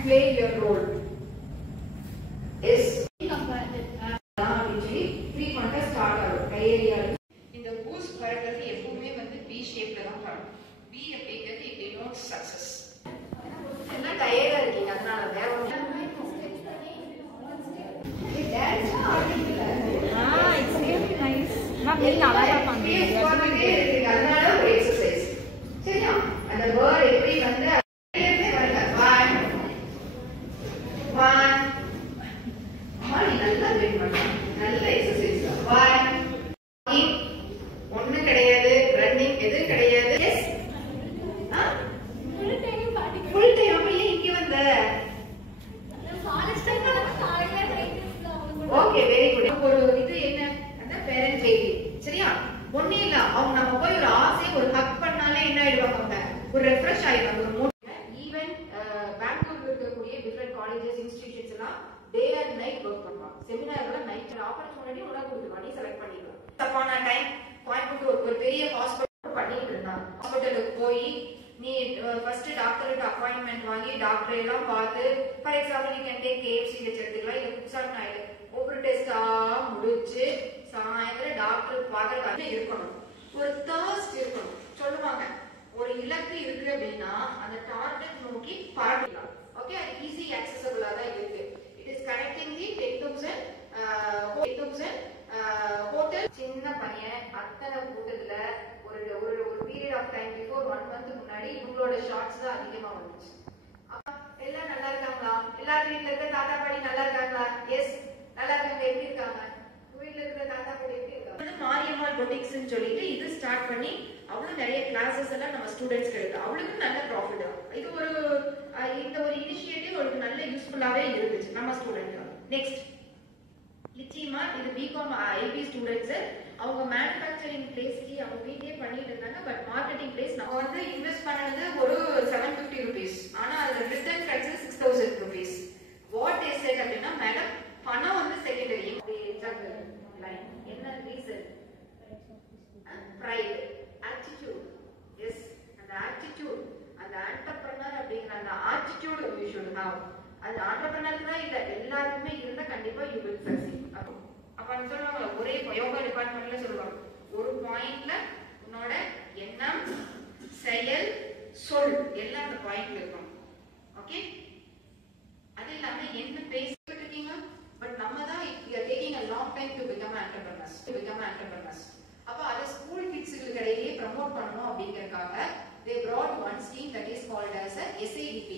and play your role. Yes. Actually, 3 contest start ஆகும் கையேரியா. இந்த பூஸ் பறக்கிறது எப்பவுமே வந்து B ஷேப்ல தான் பறக்கும். B அப்படிங்கிறது it denotes success. எல்லாம் டயர்டா இருக்கீங்க அதனால வேற ஒண்ணு it's really nice. மேம் நீங்க அழகா பண்றீங்க. அதனால ஒரு எக்சர்சைஸ். சரியா? அந்த வேர்ட் எப்படி வந்து நல்ல எக்சர்சைஸ் தான். ஒண்ணு கிடையாது, ரன்னிங் எது கிடையாது. எஸ் ஃபுல் டைம் அப்படியே இங்க வந்த ஓகே வெரி குட். ஒரு இது என்ன அந்த பேரண்ட் டெய்லி சரியா? ஒண்ணே இல்ல அவங்க நம்ம போய் ஒரு ஆசை ஒரு ஹக் பண்ணாலே என்ன ஆயிடுவாங்க அவங்க ஒரு ரெஃப்ரெஷ் ஆயிடுவாங்க ஒரு ஈவன் பெங்களூர்ல இருக்கக்கூடிய டிஃபரெண்ட் காலேஜஸ் இன்ஸ்டிடியூஷன்ஸ் எல்லாம் டே அண்ட் நைட் ஒர்க் பண்ணுவாங்க. செமினார்ல நைட் ஆப்பர்ச்சுனிட்டி உனக்கு கொடுத்துருவாங்க, நீ செலக்ட் பண்ணிக்கலாம். தப்பான டைம் கோயம்புத்தூர் ஒரு பெரிய ஹாஸ்பிட்டல் பண்ணிட்டு இருந்தாங்க. ஹாஸ்பிட்டலுக்கு போய் நீ ஃபர்ஸ்ட் டாக்டருக்கு அப்பாயின்மெண்ட் வாங்கி டாக்டர் எல்லாம் பார்த்து ஃபார் எக்ஸாம்பிள் நீ கேன் டேக் KFC வச்சிருக்கலாம் இல்ல குப்சாட் நாயுடு ஒவ்வொரு டெஸ்டா முடிச்சு சாயந்தரம் டாக்டர் பார்க்கறதுக்காக இருக்கணும். ஒரு தர்ஸ்ட் இருக்கணும். சொல்லுவாங்க ஒரு இலக்கு இருக்கு அப்படின்னா அந்த டார்கெட் நோக்கி பார்க்கலாம். ஓகே அது ஈஸி ஆக்சஸபிளா தான் இருக்கு. It is connecting the 10,000 hotel. சின்ன பையன் அத்தனை கூட்டத்துல ஒரு ஒரு period of time before 1 month முன்னாடி இவங்களோட ஷார்ட்ஸ் தான் அதிகமா வந்துச்சு. எல்லாம் நல்லா இருக்காங்களா? எல்லாரும் வீட்டுல இருக்க தாத்தா பாட்டி நல்லா இருக்காங்களா? எஸ் நல்லா இருக்காங்க. எப்படி இருக்காங்க? வீட்டுல இருக்க தாத்தா பாட்டி எப்படி இருக்காங்க? மாரியம்மாள் பொட்டிக்ஸ்னு சொல்லிட்டு இது ஸ்டார்ட் பண்ணி அவளும் நிறைய கிளாஸஸ் எல்லாம் நம்ம ஸ்டூடெண்ட்ஸ் எடுத்து அவளுக்கும் நல்ல ப்ராஃபிட் தான். இது ஒரு இந்த ஒரு இனிஷியேட்டிவ் அவளுக்கு நல்ல யூஸ்ஃபுல்லாவே இருந்துச்சு நம்ம ஸ்டூடெண்ட்க்கு. நெக்ஸ்ட் நிச்சயமா இது பிகாம் ஐபி ஸ்டூடெண்ட்ஸ் அவங்க மேனுஃபேக்சரிங் பிளேஸ்க்கு அவங்க வீட்லயே பண்ணிட்டு இருந்தாங்க. பட் மார்க்கெட்டிங் பிளேஸ் நான் வந்து இன்வெஸ்ட் பண்ணது ஒரு 750 rupees. ஆனா அது ரிட்டர்ன் கிடைச்சது 6000 rupees. வாட் இஸ் இட் அப்படின்னா மேடம் பணம் வந்து செகண்டரி. லைன் என்ன ரீசன்? pride, attitude. Yes, அந்த attitude, அந்த entrepreneur அப்படிங்கிற அந்த attitude you should have. அது entrepreneur தான் இல்ல எல்லாருக்குமே இருந்தா கண்டிப்பா you will succeed. அப்ப சொல்லுவாங்க ஒரே யோகா டிபார்ட்மெண்ட்ல சொல்லுவாங்க ஒரு பாயிண்ட்ல உன்னோட எண்ணம் செயல் சொல் எல்லாம் அந்த பாயிண்ட்ல இருக்கும். ஓகே அது இல்லாம என்ன பேசிட்டு இருக்கீங்க பட் நம்ம தான் we are taking a long time to become entrepreneurs. அப்ப அத ஸ்கூல் கிட்ஸ்களுக்கு இடையே ப்ரோமோட் பண்ணனும் அப்படிங்கறதுக்காக they brought one scheme that is called as a SADP.